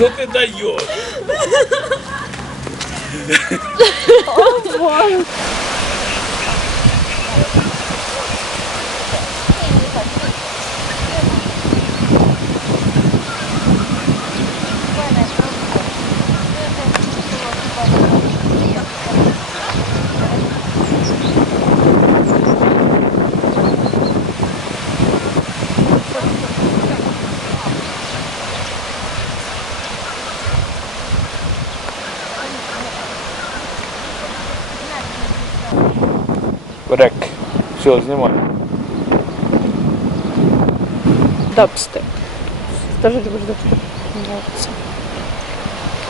Ну ти даєш. Рек. Все, знімай. Дабстеп. Теж любиш дабстеп?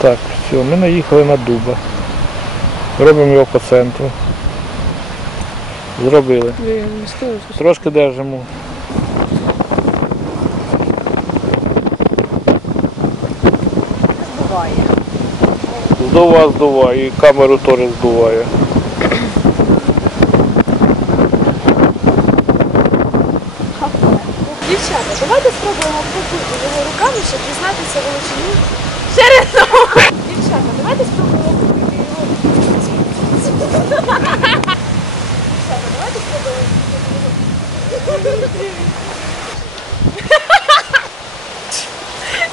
Так, все, ми наїхали на дуба. Робимо його по центру. Зробили. Трошки держимо. буває. Здува, здуває, і камеру теж здуває. Дівчата, давайте спробуємо побути його руками, щоб дізнатися величину. раз! Дівчата, давайте спробуємо побити його. Дівчата, давайте спробуємо.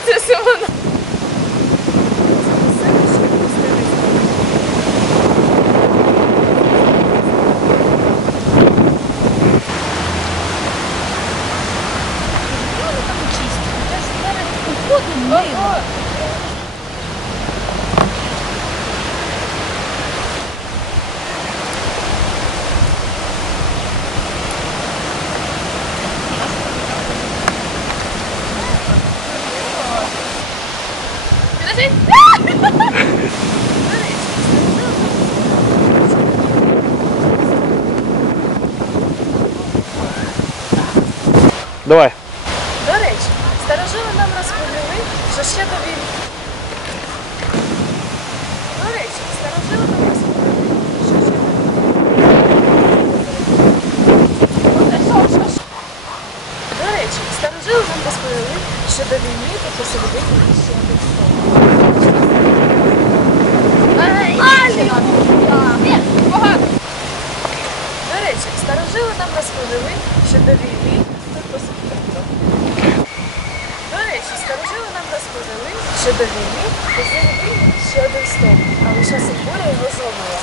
Це Симона. Давай. Нам розповіли, що ще до війни. До речі, старожили нам розповіли, до війни. Речі, старожили нам розповіли, що до війни тут посередині ще. До речі, старожили нам розповіли, що до війни тут посередині. Речі, старожили нам розповіли, що до війни посередині ще один стовп, але часом буря його зламала.